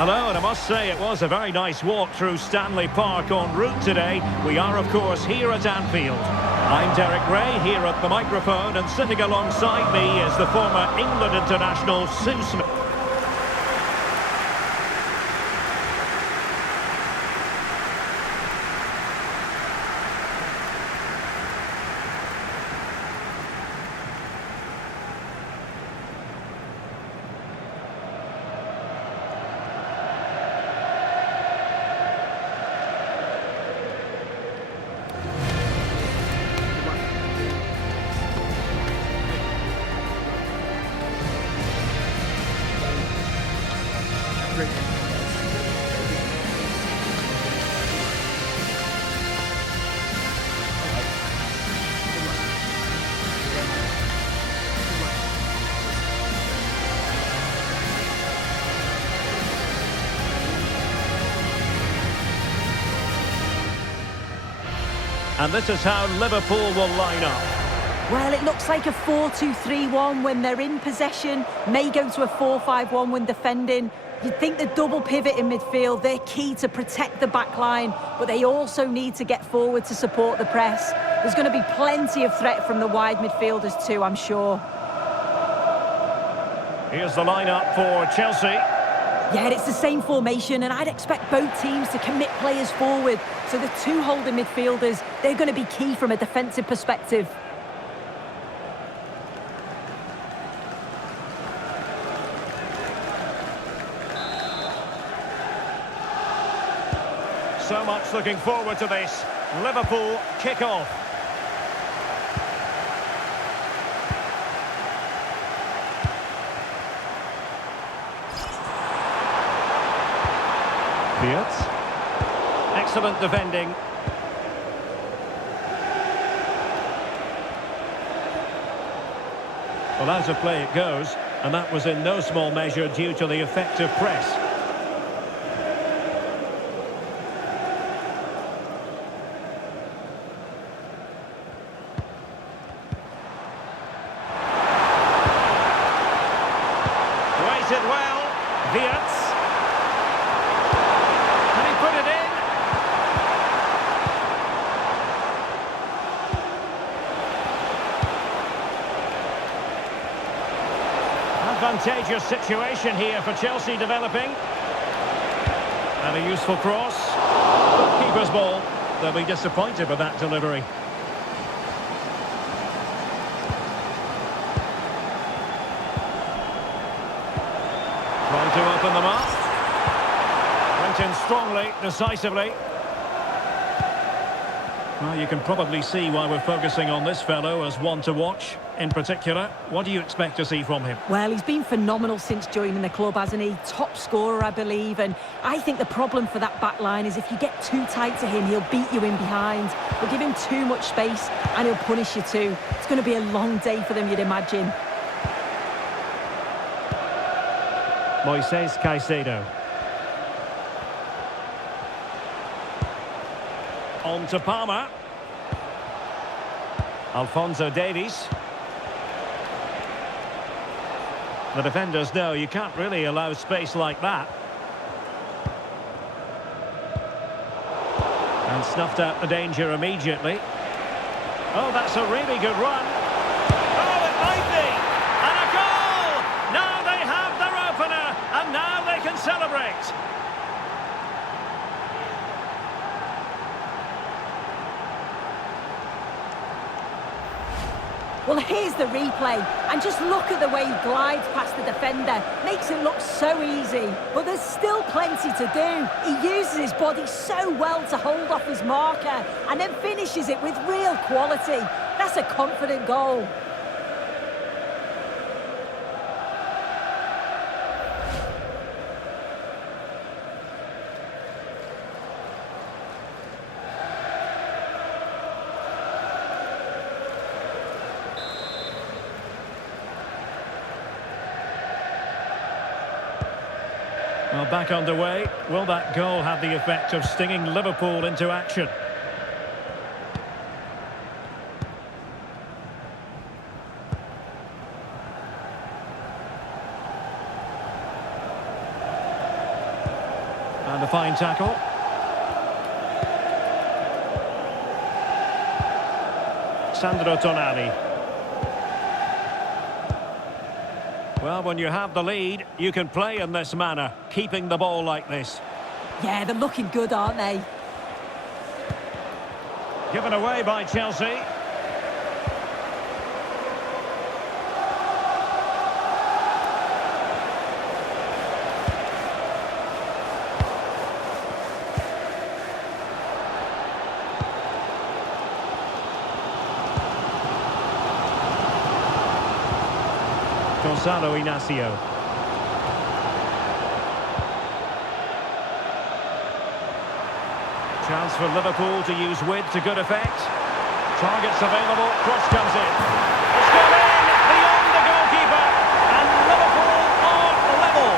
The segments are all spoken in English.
Hello, and I must say it was a very nice walk through Stanley Park en route today. We are, of course, here at Anfield. I'm Derek Ray, here at the microphone, and sitting alongside me is the former England international Sue Smith. And this is how Liverpool will line up. Well, it looks like a 4-2-3-1 when they're in possession. May go to a 4-5-1 when defending. You'd think the double pivot in midfield, they're key to protect the back line, but they also need to get forward to support the press. There's going to be plenty of threat from the wide midfielders too, I'm sure. Here's the lineup for Chelsea. Yeah, it's the same formation, and I'd expect both teams to commit players forward. So the two holding midfielders, they're going to be key from a defensive perspective. So much looking forward to this. Liverpool kick-off. Excellent defending. Well, out of play it goes, and that was in no small measure due to the effective press. Waited well. Wirtz. Can he put it in? Advantageous situation here for Chelsea developing. And a useful cross. Keeper's ball. They'll be disappointed with that delivery. Trying to open them up. Went in strongly, decisively. Well, you can probably see why we're focusing on this fellow as one to watch. In particular, what do you expect to see from him? Well, he's been phenomenal since joining the club, hasn't he? Top scorer, I believe. And I think the problem for that back line is if you get too tight to him, he'll beat you in behind. But give him too much space and he'll punish you too. It's going to be a long day for them, you'd imagine. Moises Caicedo. On to Palmer. Alphonso Davies. The defenders know you can't really allow space like that. And snuffed out the danger immediately. Oh, that's a really good run. Oh, it might be! And a goal! Now they have their opener, and now they can celebrate. Well, here's the replay, and just look at the way he glides past the defender. Makes it look so easy, but there's still plenty to do. He uses his body so well to hold off his marker, and then finishes it with real quality. That's a confident goal. Well, back underway. Will that goal have the effect of stinging Liverpool into action? And a fine tackle. Sandro Tonali. Well, when you have the lead, you can play in this manner, keeping the ball like this. Yeah, they're looking good, aren't they? Given away by Chelsea. Gonzalo Inacio. Chance for Liverpool to use width to good effect. Targets available, cross comes in. It's gone in, beyond the goalkeeper, and Liverpool are level.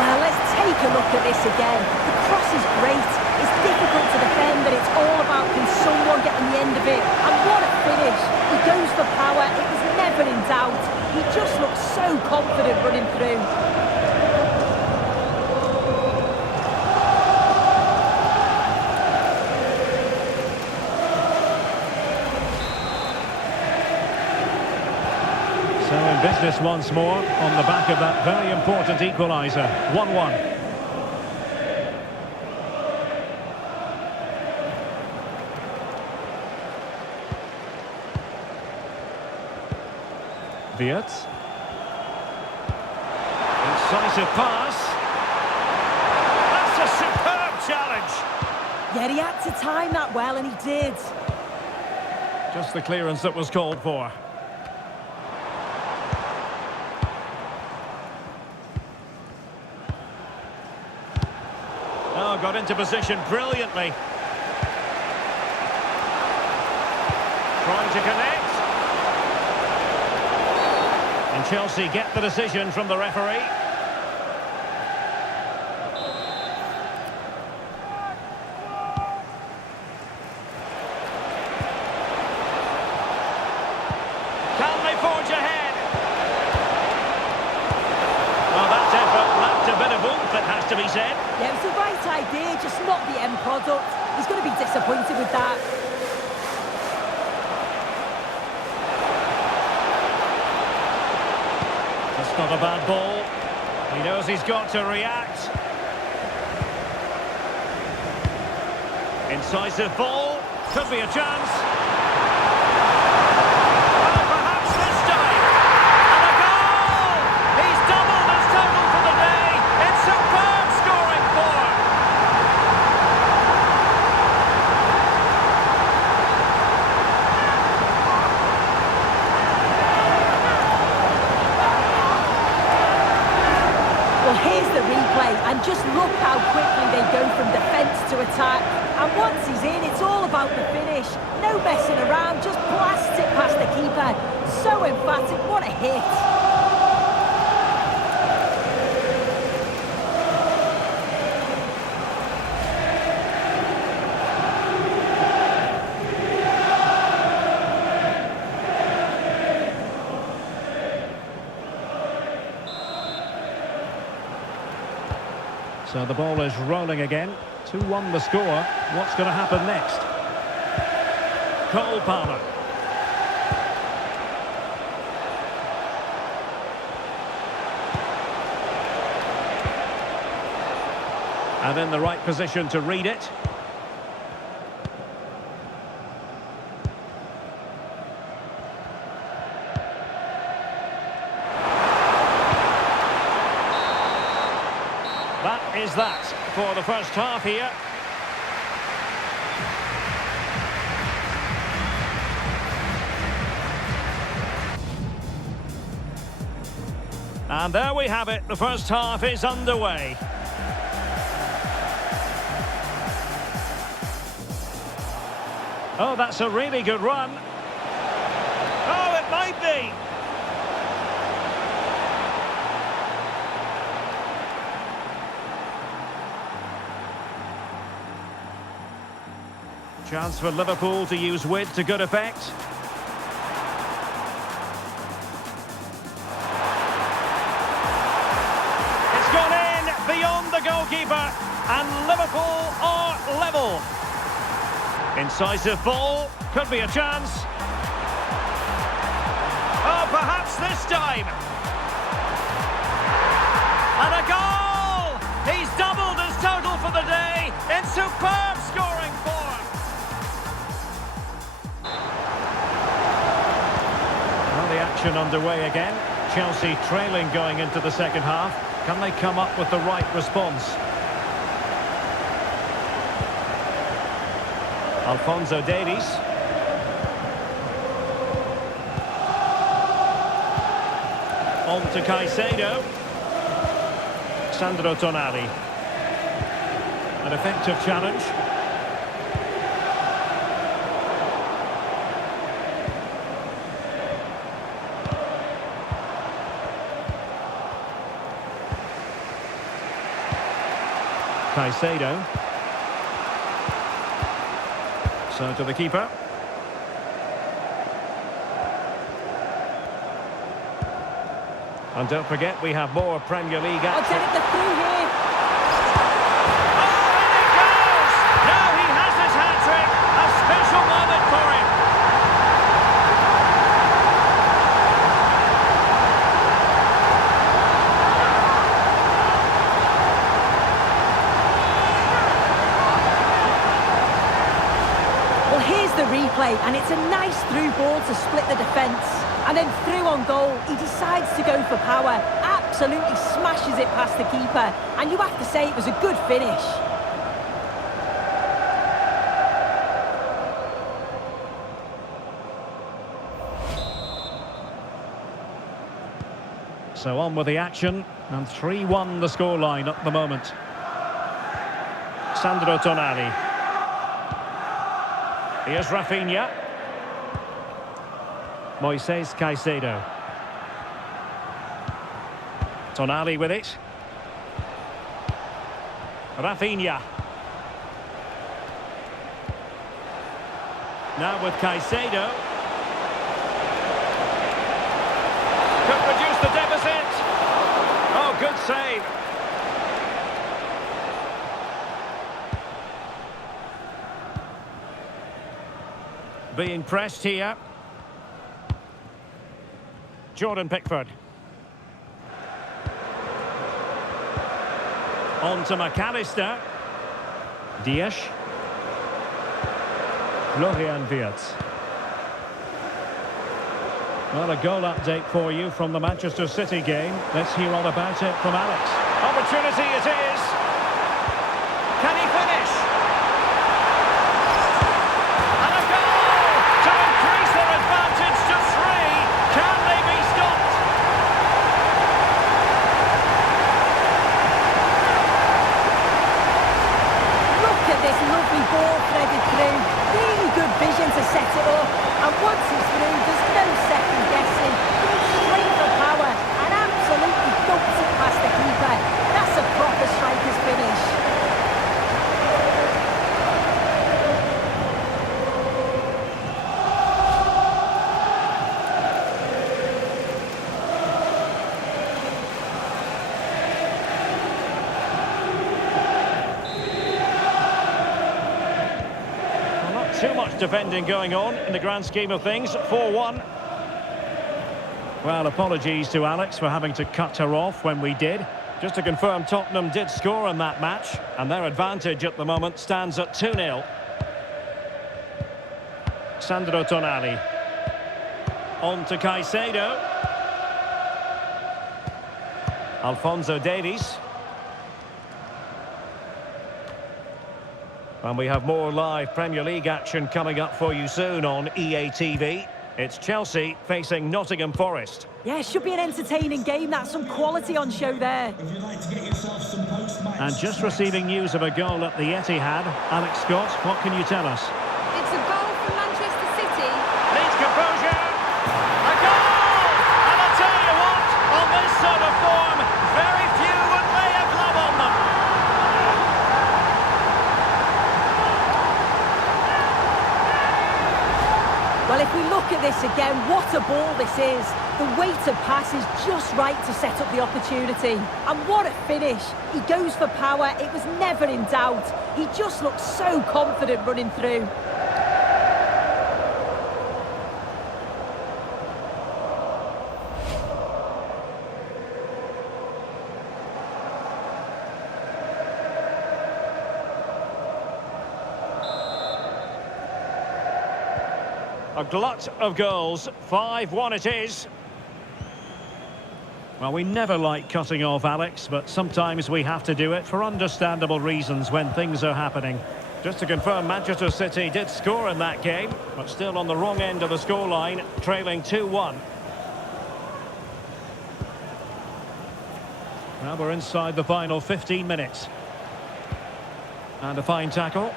Well, let's take a look at this again. The cross is great. It's difficult to defend, but it's all about can someone get on the end of it. And what a finish. He goes for power. It was never in doubt. He just looks so confident running through. So in business once more on the back of that very important equaliser. 1-1. Wirtz. Incisive pass. That's a superb challenge. Yeah, he had to time that well, and he did. Just the clearance that was called for. Oh, got into position brilliantly. Trying to connect. And Chelsea get the decision from the referee. Can they forge ahead? Well, that effort lacked a bit of oomph, it has to be said. Yeah, it was the right idea, just not the end product. He's going to be disappointed with that. That's not a bad ball. He knows he's got to react. Incisive ball. Could be a chance. And perhaps this time. And a goal! He's doubled his total for the day. It's superb scoring form. Well, here's the replay, and just look how quickly they go from defence to attack. And once he's in, it's all about the finish. No messing around, just blast it past the keeper. So emphatic, what a hit. So the ball is rolling again. 2-1 the score. What's going to happen next? Cole Palmer. And in the right position to read it. That is that for the first half here. And there we have it. The first half is underway. Oh, that's a really good run. Oh, it might be. Chance for Liverpool to use width to good effect. goalkeeper, and Liverpool are level. Incisive ball, could be a chance. Oh, perhaps this time. And a goal! He's doubled his total for the day in superb scoring form. Well, the action underway again. Chelsea trailing going into the second half. Can they come up with the right response? Alphonso Davies. On to Caicedo. Sandro Tonali. An effective challenge. Caicedo. So to the keeper. And don't forget, we have more Premier League action. I'll take the through here. Oh, in it goes! Now he has his hat-trick. A special moment for him. Well, here's the replay, and it's a nice through ball to split the defence. And then through on goal, he decides to go for power. Absolutely smashes it past the keeper. And you have to say it was a good finish. So on with the action, and 3-1 the scoreline at the moment. Sandro Tonali. Here's Rafinha. Moises Caicedo. Tonali with it. Rafinha. Now with Caicedo. Could reduce the deficit. Oh, good save. Being pressed here. Jordan Pickford. On to McAllister. Dias. Florian Wirtz. Well, a goal update for you from the Manchester City game. Let's hear all about it from Alex. Opportunity it is. Can he finish? And a goal to increase their advantage to 3. Can they be stopped? Look at this lovely ball threaded through. Really good vision to set it up. And once it's through, there's no second guessing. Goes straight for power and absolutely dumps it past the keeper. That's a proper striker's finish. Too much defending going on in the grand scheme of things. 4-1. Well, apologies to Alex for having to cut her off when we did. Just to confirm, Tottenham did score in that match, and their advantage at the moment stands at 2-0. Sandro Tonali. On to Caicedo. Alphonso Davies. And we have more live Premier League action coming up for you soon on EA TV. It's Chelsea facing Nottingham Forest. Yeah, it should be an entertaining game. That's some quality on show there. And just receiving news of a goal at the Etihad. Alex Scott, what can you tell us? It's a goal for Manchester City. Needs composure. A goal! And I'll tell you what, on this sort of form, very few would lay a glove on them. Well, if we look at this again, what a ball this is. The weighted pass is just right to set up the opportunity. And what a finish. He goes for power. It was never in doubt. He just looks so confident running through. A glut of goals, 5-1 it is. Well, we never like cutting off Alex, but sometimes we have to do it for understandable reasons when things are happening. Just to confirm, Manchester City did score in that game, but still on the wrong end of the scoreline, trailing 2-1. Now we're inside the final 15 minutes. And a fine tackle.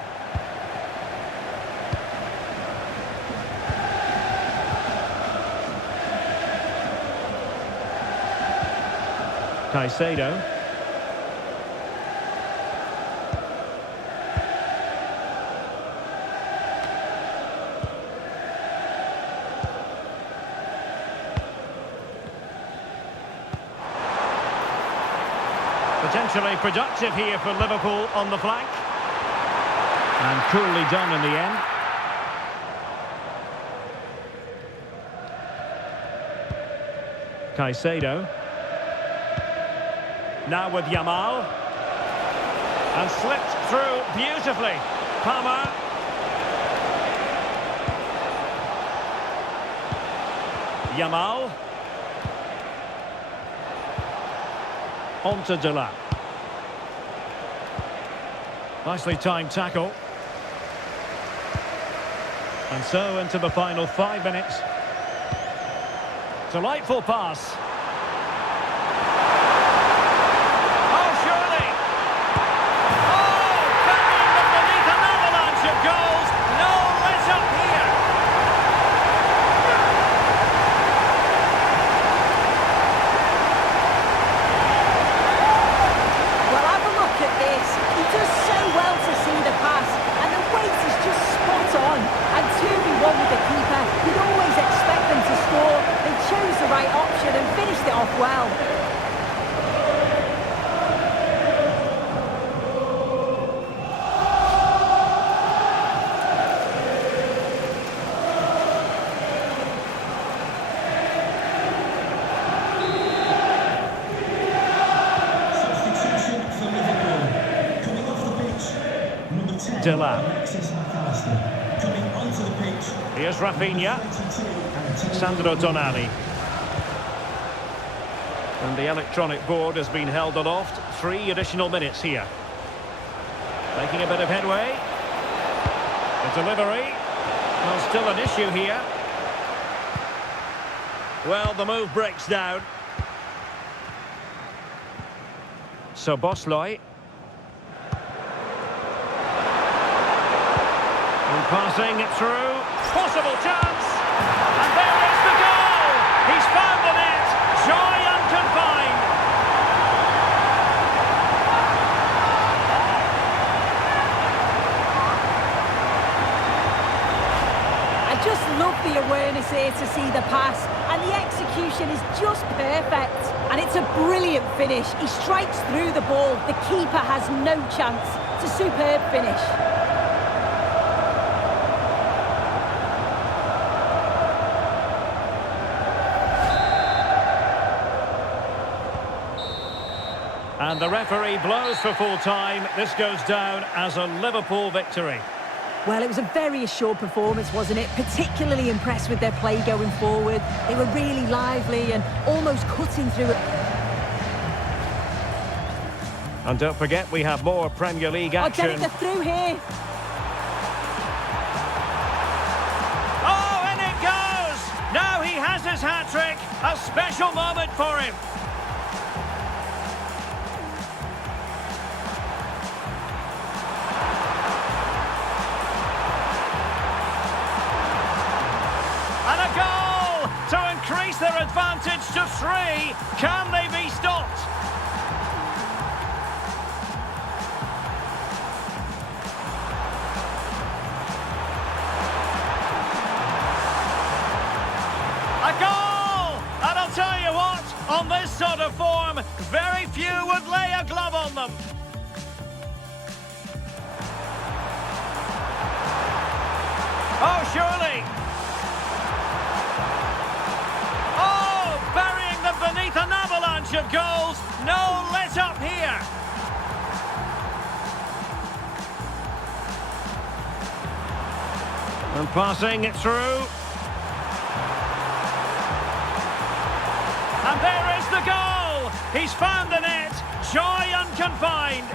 Caicedo. Potentially productive here for Liverpool on the flank. And coolly done in the end. Caicedo. Now with Yamal. And slipped through beautifully. Palmer. Yamal. On to Delap. Nicely timed tackle. And so into the final 5 minutes. Delightful pass. Well. Substitution for Liverpool. Coming off the pitch, number 10, Delap. Coming onto the pitch. Here's Rafinha. Sandro Tonali. And the electronic board has been held aloft. 3 additional minutes here. Making a bit of headway. The delivery. Well, still an issue here. Well, the move breaks down. So Bosley. And passing it through. Possible chance. And there is the goal. He's found the net. Joy unconfined. I just love the awareness here to see the pass, and the execution is just perfect. And it's a brilliant finish. He strikes through the ball. The keeper has no chance. It's a superb finish. And the referee blows for full time. This goes down as a Liverpool victory. Well, it was a very assured performance, wasn't it? Particularly impressed with their play going forward. They were really lively and almost cutting through it. And don't forget, we have more Premier League action. Oh, they're through here. Oh, and it goes! Now he has his hat-trick. A special moment for him. And a goal to increase their advantage to 3. Can they be stopped? On this sort of form, very few would lay a glove on them. Oh, surely. Oh, burying them beneath an avalanche of goals. No let up here. And passing it through. And there is the goal! He's found the net, joy unconfined.